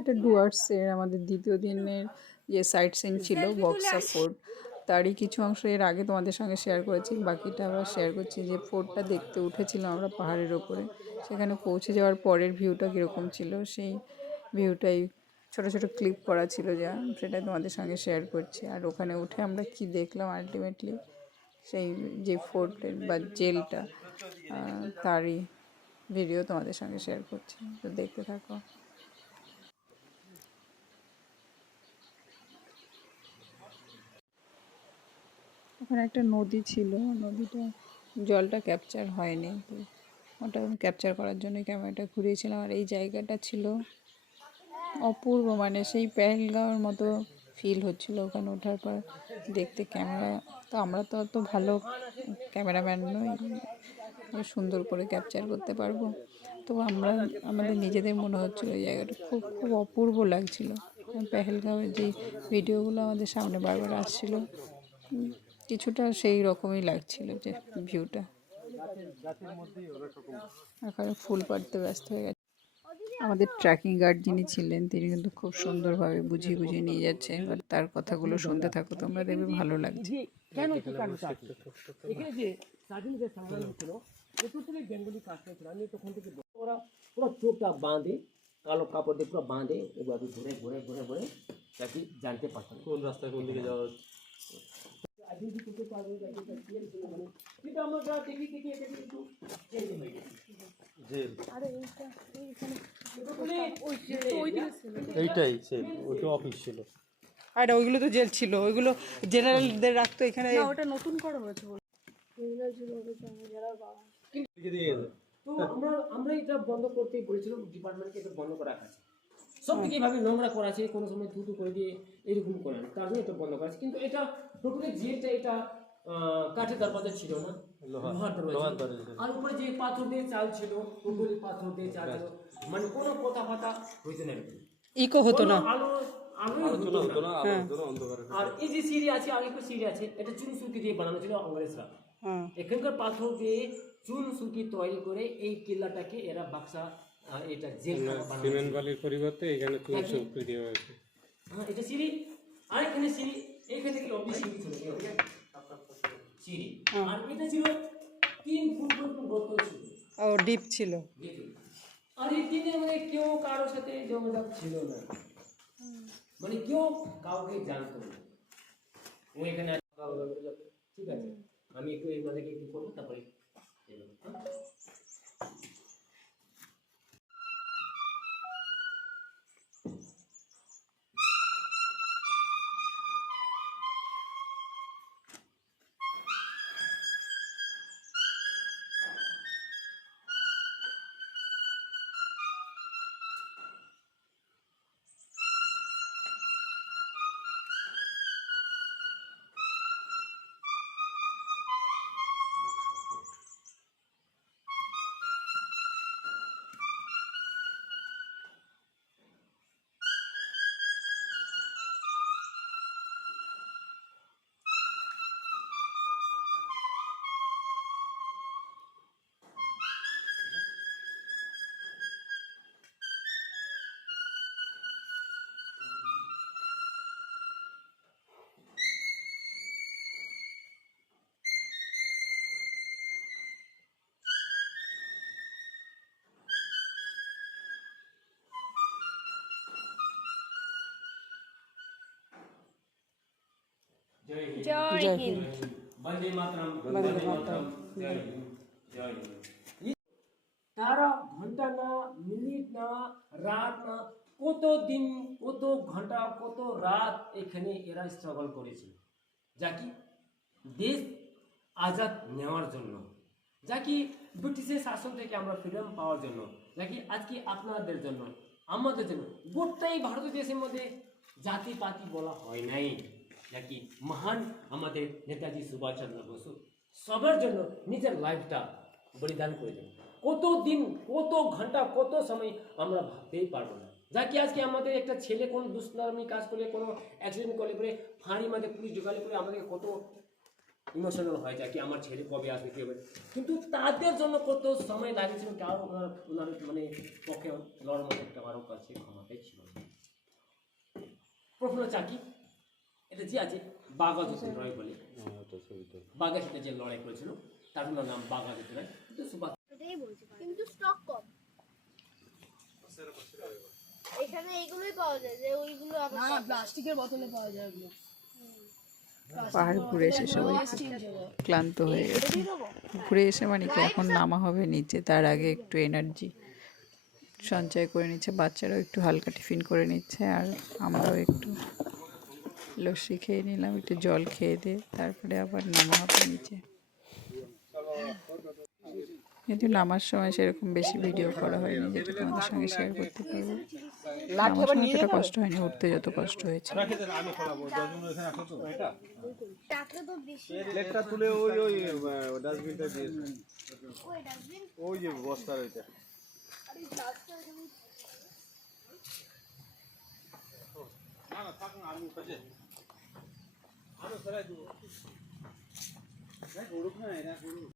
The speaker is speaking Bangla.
এটা ডুয়ার্সের আমাদের দ্বিতীয় দিনের যে সাইট সিন ছিল বক্সা ফোর্ট, তারই কিছু অংশ এর আগে তোমাদের সঙ্গে শেয়ার করেছি, বাকিটা আবার শেয়ার করছি। যে ফোর্টটা দেখতে উঠেছিলাম আমরা পাহাড়ের ওপরে, সেখানে পৌঁছে যাওয়ার পরের ভিউটা কীরকম ছিল সেই ভিউটাই ছোট ছোট ক্লিপ করা ছিল, যা সেটা তোমাদের সঙ্গে শেয়ার করছি। আর ওখানে উঠে আমরা কি দেখলাম আলটিমেটলি, সেই যে ফোর্টের বা জেলটা, তারই ভিডিও তোমাদের সঙ্গে শেয়ার করছি, তো দেখতে থাকো। ওখানে একটা নদী ছিল, নদীটা জলটা ক্যাপচার হয়নি, তো ওটা ক্যাপচার করার জন্য ক্যামেরাটা ঘুরিয়েছিলাম। আর এই জায়গাটা ছিল অপূর্ব, মানে সেই পেহেলগাঁওয়ের মতো ফিল হচ্ছিল ওখানে ওঠার পর দেখতে। ক্যামেরা তো আমরা তো অত ভালো ক্যামেরাম্যান নই সুন্দর করে ক্যাপচার করতে পারবো, তো আমরা আমাদের নিজেদের মনে হচ্ছিল ওই জায়গাটা খুব খুব অপূর্ব লাগছিল। পেহেলগাঁওয়ের যে ভিডিওগুলো আমাদের সামনে বারবার আসছিল, কিছুটা সেই রকমই লাগছিল যে ভিউটা। ওখানে ফুল পাড়তে ব্যস্ত হয়ে গেছে আমাদের ট্রেকিং গার্ড যিনি ছিলেন, তিনি কিন্তু খুব সুন্দরভাবে বুঝিয়ে বুঝিয়ে নিয়ে যাচ্ছে। এবার তার কথাগুলো শুনতে থাকো তোমরা, দেখবে ভালো লাগছে। ওরা পুরো চোখটা বাঁধে, কালো কাপড় দিয়ে পুরো বাঁধে, এবার ঘুরে ঘুরে ঘুরে ঘুরে তাকে জানতে পারতাম কোন রাস্তায় কোন দিকে যাওয়া হচ্ছে। এইটাই সেল, ওটা অফিস ছিল। আর ওইগুলো তো জেল ছিল, ওইগুলো জেনারেলদের রাখতো এখানে। ওটা নতুন করা হয়েছে বলে তো আমরা এটা বন্ধ করতে বলেছিলাম, ডিপার্টমেন্টকে এটা বন্ধ করে রাখা আছে। সব থেকে এইভাবে নোংরা করা আছে, কোনো সময় থুতু করে দিয়ে এরকম করে না, তার জন্য এটা বন্ধ করা আছে। কিন্তু এটা টোটালি যেটা এটা কাঠের দরজা ছিল না, লোহার দরজা। আর উপরে যে পাথর দিয়ে চাল ছিল, ওগুলি পাথর দিয়ে চাল ছিল, মানে কোনো কথা ফাতা হইতে না, ইকো হতো না, আলো আর এই যে সিঁড়ি আছে, আগে একটা সিঁড়ি আছে, এটা চুন সুকি দিয়ে বানানো ছিল ইংরেজরা। এখানকার পাথর দিয়ে চুন সুকি তৈরি করে এই কিল্লাটাকে এরা বাক্সা, এটা জেল সিমেন্ট বালির পরিবর্তে এখানে চুন সুকি দেওয়া হয়েছে। হ্যাঁ, এটা সিঁড়ি, আর এখানে সিঁড়ি, এইখানে থেকে অবধি সিঁড়ি ছিল, সিঁড়ি। আর এটা ছিল 3 ফুট পর্যন্ত গর্ত ছিল, ও ডিপ ছিল। আর এই তিনের মানে কেউ কারোর সাথে যোগাযোগ ছিল না, মানে কেউ কাউকে জানতো না। ও এখানে ঠিক আছে, আমি একটু এগুলোকে একটু করবো, তারপরে জয় হিন্দ। বন্দে মাতরম, বন্দে মাতরম, জয় হিন্দ, জয় হিন্দ। তারা ঘন্টা না, মিনিট না, রাত না, কত দিন, কত ঘন্টা, কত রাত এখানে এরা স্ট্রাগল করেছে, যা কি দেশ আজাদ নেওয়ার জন্য, যা কি ব্রিটিশের শাসন থেকে আমরা ফ্রিডম পাওয়ার জন্য, যা কি আজকে আপনাদের জন্য, আমাদের জন্য, গোটাই ভারত দেশের মধ্যে জাতি পাতি বলা হয় নাই, নাকি মহান আমাদের নেতাজি সুভাষচন্দ্র বসু সবার জন্য নিজের লাইফটা বলিদান করে দেন। কত দিন, কত ঘন্টা, কত সময় আমরা ভাবতেই পারবো না, যা কি আজকে আমাদের একটা ছেলে কোনো দুষ্কর্মী কাজ করলে, কোনো অ্যাক্সিডেন্ট করলে পরে ফাঁড়ি মাঝে পুলিশ ঢোকালে পরে আমাদের কত ইমোশনাল হয়, যা কি আমার ছেলে কবে আসবে, কী হবে। কিন্তু তাদের জন্য কত সময় লাগেছিল, কারো ওনার মানে পক্ষে লড়ার মতো একটা কারো কাছে ক্ষমতাই ছিল না। প্রফুল্ল চাকি, এটা যে আছে বাঘাযতীন রায় বলে, বাঘের সাথে যে লড়াই করেছিল তার হলো নাম বাঘাযতীন রায়। কিন্তু সুভাষ এটাই বলছি, কিন্তু স্টক কম। এখানে এইগুলোই পাওয়া যায়, যে ওইগুলো আবার না, প্লাস্টিকের বোতলে পাওয়া যায় ওগুলো। পাহাড় ঘুরে এসে সবাই খুব ক্লান্ত হয়ে গেছে। ঘুরে এসে মানে কি এখন নামা হবে নিচে, তার আগে একটু এনার্জি সঞ্চয় করে নিচ্ছে। বাচ্চারাও একটু হালকা টিফিন করে নিচ্ছে, আর আমরাও একটু লস্যি খেয়ে নিলাম, একটু জল খেয়ে দিয়ে তারপরে আবার নামা হবে নিচে। কিন্তু নামার সময় সেরকম বেশি ভিডিও করা হয়নি, যেটা তোমাদের সঙ্গে শেয়ার করতে পারবো। নামার সময় অতটা কষ্ট হয়নি, উঠতে যত কষ্ট হয়েছে। টাকা তো বেশি। প্লেটটা তুলে ওই ওই ডাস্টবিনটা দিয়ে ওই ডাস্টবিন ওই যে বস্তার ওইটা আর এই গ্লাসটা এখানে